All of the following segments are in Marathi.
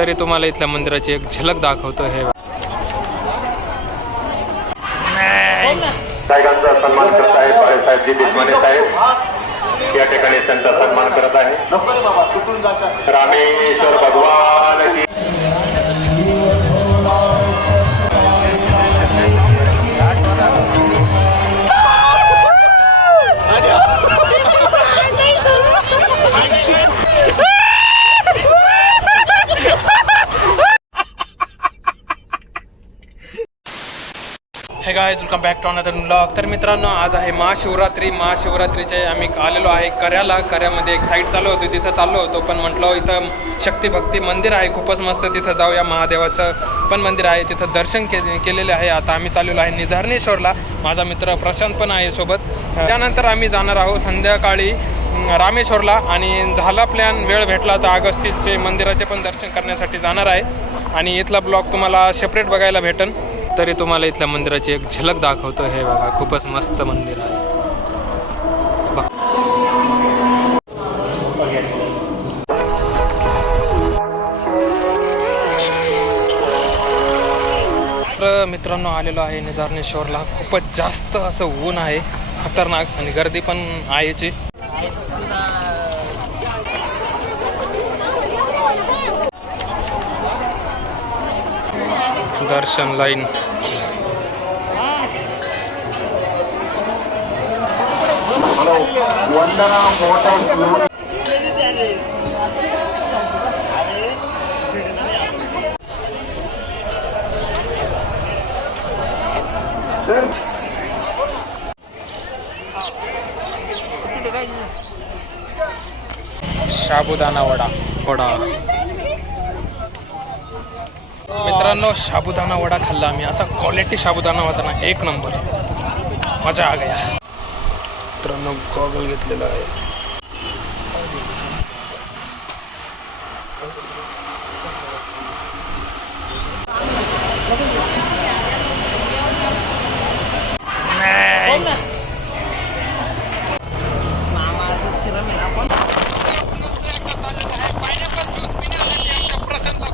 तरी तुम्हाला इथल्या मंदिराची एक झलक दाखवतो हे. साहेबांचा सन्मान करत आहे बाळासाहेबजी देशमाने साहेब. या ठिकाणी त्यांचा सन्मान करत आहे. रामेश्वर भगवान हे guys welcome back to another blog तर मित्रांनो आज आहे महाशिवरात्री. महाशिवरात्रीचे आम्ही आलेलो आहे कर्याला. कर्यामध्ये एक साईट चालू होती तिथं चाललो होतो. पण म्हटलं हो, इथं शक्तिभक्ती मंदिर आहे. खूपच मस्त. तिथं जाऊया महादेवाचं पण मंदिर आहे. तिथं दर्शन के केलेले आहे. आता आम्ही चाललेलो आहे निधरणेश्वरला. माझा मित्र प्रशांत पण आहे सोबत. त्यानंतर आम्ही जाणार आहोत संध्याकाळी रामेश्वरला. आणि झाला प्लॅन वेळ भेटला तर अगस्तीचे मंदिराचे पण दर्शन करण्यासाठी जाणार आहे. आणि इथला ब्लॉग तुम्हाला सेपरेट बघायला भेटन. तरी तुम्हाला इथल्या मंदिराची एक झलक दाखवतो हे बघा खूपच मस्त मंदिर आहे. तर मित्रांनो आलेलो आहे निधारणेश्वरला खूपच जास्त असं ऊन आहे खतरनाक आणि गर्दी पण आहेची दर्शन लाईन. साबुदाना वडा. वडा. मित्रांनो साबुदाणा वडा खाल्ला आम्ही. असा क्वालिटी साबुदाणा होता ना एक नंबर. मजा आ गया. मित्रांनो गॉगल घेतलेला आहे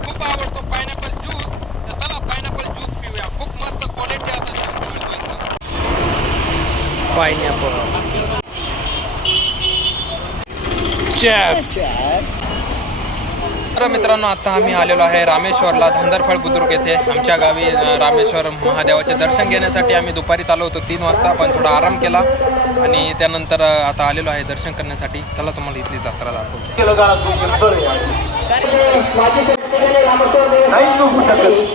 खूप आवडतो पायनॅपल ज्यूस तर चला पायनॅपल ज्यूस पिऊया खूप मस्त क्वालिटी असा ज्यूस मिळतो पायनॅपल तर मित्रांनो आता आम्ही आलेलो आहे रामेश्वरला धंदरफळ बुद्रुक येथे. आमच्या गावी रामेश्वर महादेवाचे दर्शन घेण्यासाठी आम्ही दुपारी चालू होतो तीन वाजता पण थोडा आराम केला. आणि त्यानंतर आता आलेलो आहे दर्शन करण्यासाठी. चला तुम्हाला इथली जत्रा दाखवतो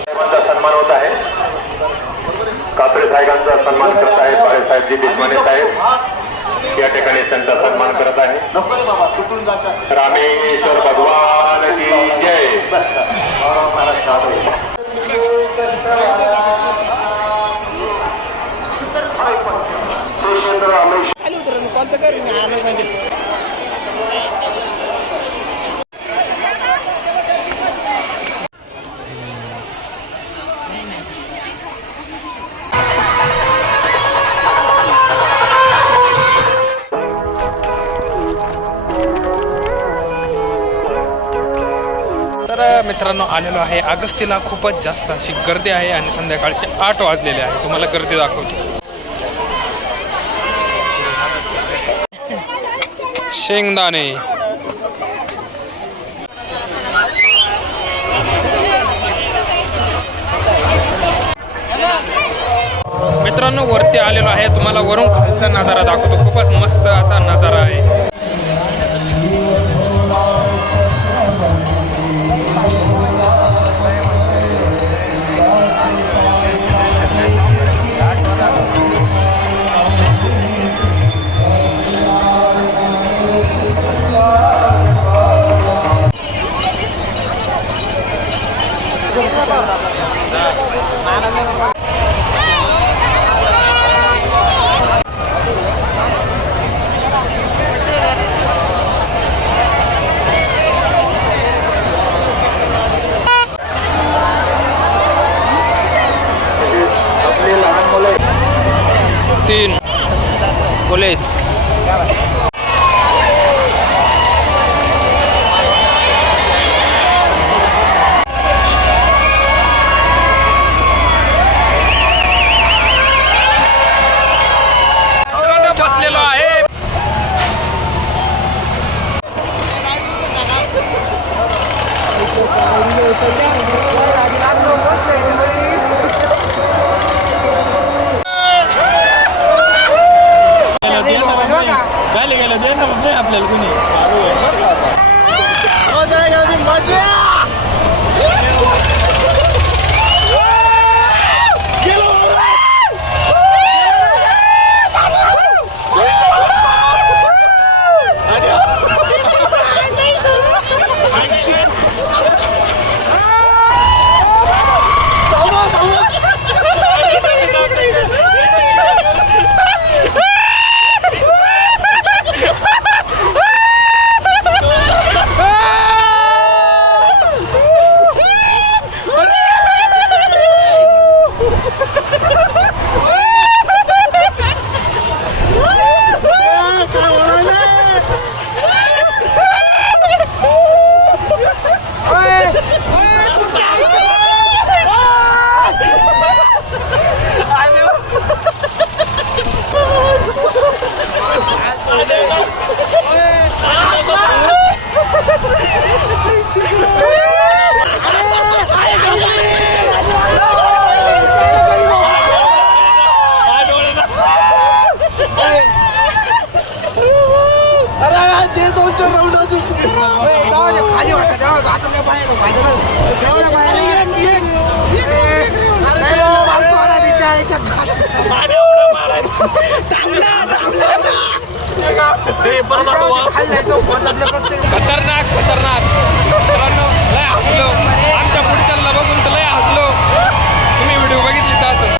साहेबांचा सन्मान होत आहे कापडे साहेबांचा सन्मान करत आहे बाळासाहेबजी देशमाने साहेब या ठिकाणी त्यांचा सन्मान करत आहे. रामेश्वर भगवान की जय. रामेश्वर. मित्रांनो आलेलो आहे. अगस्तीला खूपच जास्त अशी गर्दी आहे आणि संध्याकाळचे आठ वाजलेले आहे. तुम्हाला गर्दी दाखवतो. शेंगदाणे. मित्रांनो वरती आलेलो आहे. तुम्हाला वरून खालचा नजारा दाखवतो. खूपच मस्त असा नजारा आहे. तीन पोलीस गाली नाही आपल्याला कुणी. खतरनाक खतरनाक. लय हसलो. आमच्या पुढच्याला बघून तर लय हसलो. तुम्ही व्हिडिओ बघितली तर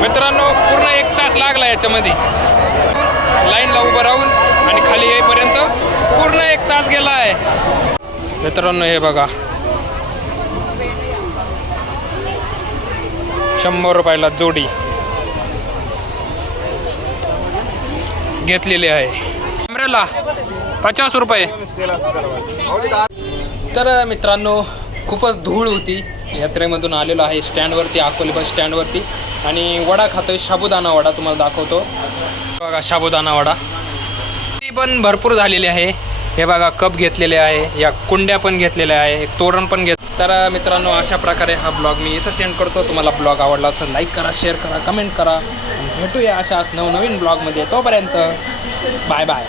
मित्रांनो पूर्ण एक तास लागला याच्यामध्ये लाईनला उभं राहून आणि खाली येईपर्यंत पूर्ण एक तास गेला आहे मित्रांनो हे बघा. शंभर रुपयाला जोडी घेतलेली आहे. कॅमेऱ्याला पचास रुपये. तर मित्रांनो खूपच धूळ होती. यात्रेमधून आलेलो आहे स्टँडवरती अकोले बस स्टँडवरती. आणि वडा खातोय साबुदाणा वडा तुम्हाला दाखवतो. बघा साबुदाणा वडा. ती पण भरपूर झालेली आहे. हे बघा कप घेतलेले आहे या कुंड्या पण घेतलेल्या आहे एक तोरण पण घेत तर मित्रांनो अशा प्रकारे हा ब्लॉग मी इथं सेंड करतो. तुम्हाला ब्लॉग आवडला असं लाईक करा शेअर करा कमेंट करा. भेटूया अशाच नवनवीन ब्लॉगमध्ये. तोपर्यंत बाय बाय